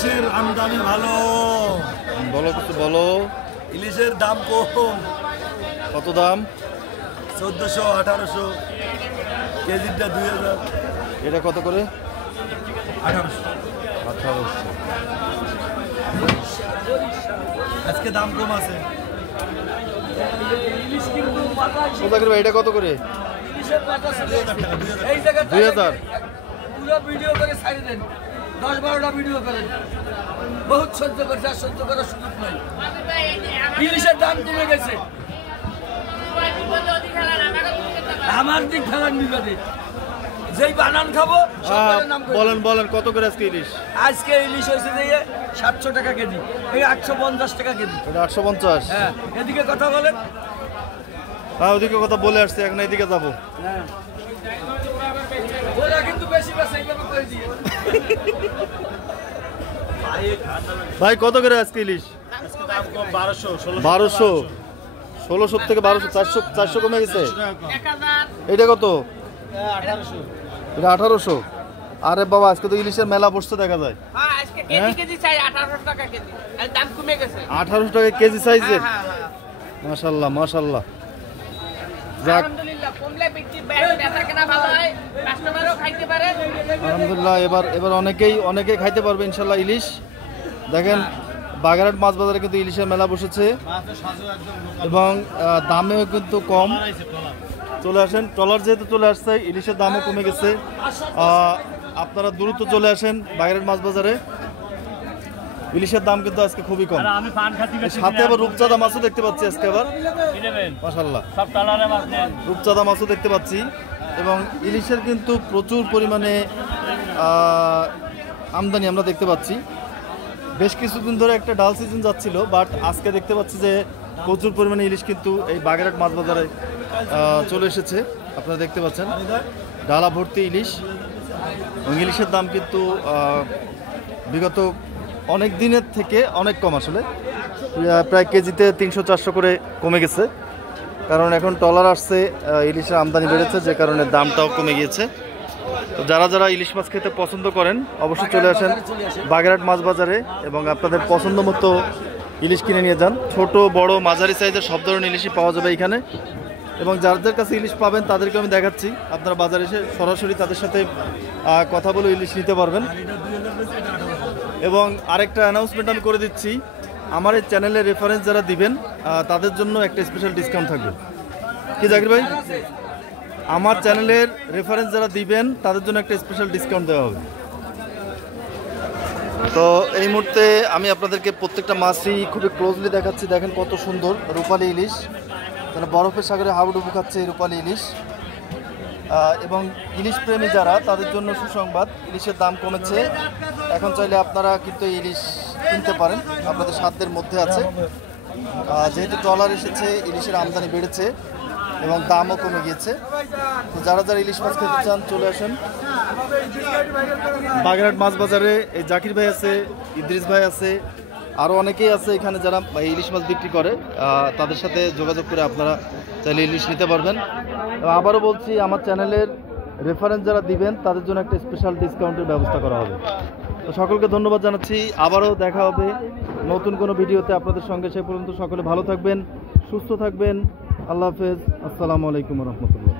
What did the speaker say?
ইলিশের আমদানি ভালো। বলো কিছু বলো। ইলিশের দাম কম। কত দাম? 1400 1800, কেজিটা 2000। এটা কত করে? 1800। আজকে দাম কম আছে। এটা কত করে? 2000। পুরো ভিডিও করে ছাড়ি দেন, 10-12টা ভিডিও করেন। বহুত সহ্য করছে, আর সহ্য করার সুযোগ নাই। ইলিশের দাম কমে গেছে। আমার দিক খেলার বিবাদে যেই বানান খাবো বলেন কত করে আজকে ইলিশ? আজকে ইলিশ হয়েছে যে 700 টাকা কেজি, এই 850 টাকা কেজি। এটা 850। হ্যাঁ, এদিকে কথা বলেন। হ্যাঁ, ওদিকে কথা বলে আসছি, এখন এদিকে যাবো। হ্যাঁ, ওরা কিন্তু বেশি বেশি এইভাবে করে দিয়ে। ভাই কত করে আজকে ইলিশ? আজকে দাম কম 1200 1600 থেকে 1200, 400 কমে গেছে। এটা কত? 1800। এটা 1800। আরে বাবা, আজকে তো ইলিশের মেলা বসতে দেখা যায়। হ্যাঁ, আজকে কেজি কেজি চাই 1800 টাকা কেজি। আর দাম কমে গেছে। 1800 টাকা কেজি সাইজের। হ্যাঁ। মাশাআল্লাহ মাশাআল্লাহ। যাক, আলহামদুলিল্লাহ, কমলে বিক্রি বেচা কেনা ভালো হয়, কাস্টমারও খাইতে পারে। আলহামদুলিল্লাহ, এবার অনেকেই খাইতে পারবে ইনশাআল্লাহ ইলিশ। দেখেন, বাগেরহাট মাছ বাজারে কিন্তু ইলিশের মেলা বসেছে এবং দামেও কিন্তু কম। চলে আসেন, ট্রলার যেহেতু চলে আসছে, ইলিশের দামও কমে গেছে। আপনারা দ্রুত চলে আসেন বাগেরহাট মাছ বাজারে। ইলিশের দাম কিন্তু আজকে খুবই কম। সাথে আবার রূপচাঁদা মাছও দেখতে পাচ্ছি আজকে আবার। মাশাআল্লাহ, রূপচাঁদা মাছও দেখতে পাচ্ছি। এবং ইলিশের কিন্তু প্রচুর পরিমাণে আমদানি আমরা দেখতে পাচ্ছি। বেশ কিছুদিন ধরে একটা ডাল সিজন যাচ্ছিল, বাট আজকে দেখতে পাচ্ছি যে প্রচুর পরিমাণে ইলিশ কিন্তু এই বাগেরহাট মাছ বাজারে চলে এসেছে। আপনারা দেখতে পাচ্ছেন ডালা ভর্তি ইলিশ। এবং ইলিশের দাম কিন্তু বিগত অনেক দিনের থেকে অনেক কম, আসলে প্রায় কেজিতে 300-400 করে কমে গেছে। কারণ এখন ট্রলার আসছে, ইলিশের আমদানি বেড়েছে, যে কারণে দামটাও কমে গিয়েছে। তো যারা ইলিশ মাছ খেতে পছন্দ করেন অবশ্যই চলে আসেন বাগেরহাট মাছ বাজারে এবং আপনাদের পছন্দ মতো ইলিশ কিনে নিয়ে যান। ছোট বড় মাঝারি সাইজের সব ধরনের ইলিশই পাওয়া যাবে এখানে। এবং যাদের কাছে ইলিশ পাবেন তাদেরকে আমি দেখাচ্ছি, আপনারা বাজারে এসে সরাসরি তাদের সাথে কথা বলে ইলিশ নিতে পারবেন। এবং আরেকটা অ্যানাউন্সমেন্ট আমি করে দিচ্ছি, আমার এই চ্যানেলের রেফারেন্স যারা দিবেন তাদের জন্য একটা স্পেশাল ডিসকাউন্ট থাকবে। কি জাকির ভাই? আমার চ্যানেলের রেফারেন্স যারা দিবেন তাদের জন্য একটা স্পেশাল ডিসকাউন্ট দেওয়া হবে। তো এই মুহূর্তে আমি আপনাদেরকে প্রত্যেকটা মাছই খুবই ক্লোজলি দেখাচ্ছি। দেখেন কত সুন্দর রূপালী ইলিশ, তারা বরফের সাগরে হাবুডুবু খাচ্ছে এই রূপালী ইলিশ। এবং ইলিশ প্রেমী যারা, তাদের জন্য সুসংবাদ, ইলিশের দাম কমেছে। এখন চাইলে আপনারা কিন্তু ইলিশ কিনতে পারেন, আপনাদের সাধ্যের মধ্যে আছে। যেহেতু ট্রলার এসেছে, ইলিশের আমদানি বেড়েছে এবং দামও কমে গিয়েছে। তো যারা ইলিশ মাছ খেতে চান চলে আসেন বাগেরহাট মাছ বাজারে। এই জাকির ভাই আছে, ইদ্রিস ভাই আছে, আরও অনেকেই আছে এখানে যারা ইলিশ মাছ বিক্রি করে। তাদের সাথে যোগাযোগ করে আপনারা চাইলে ইলিশ নিতে পারবেন। আবারও বলছি, আমার চ্যানেলের রেফারেন্স যারা দিবেন তাদের জন্য একটা স্পেশাল ডিসকাউন্টের ব্যবস্থা করা হবে। তো সকলকে ধন্যবাদ জানাচ্ছি। আবারও দেখা হবে নতুন কোনো ভিডিওতে আপনাদের সঙ্গে। সে পর্যন্ত সকলে ভালো থাকবেন, সুস্থ থাকবেন। আল্লাহ হাফেজ। আসসালামু আলাইকুম রহমতুল্লাহ।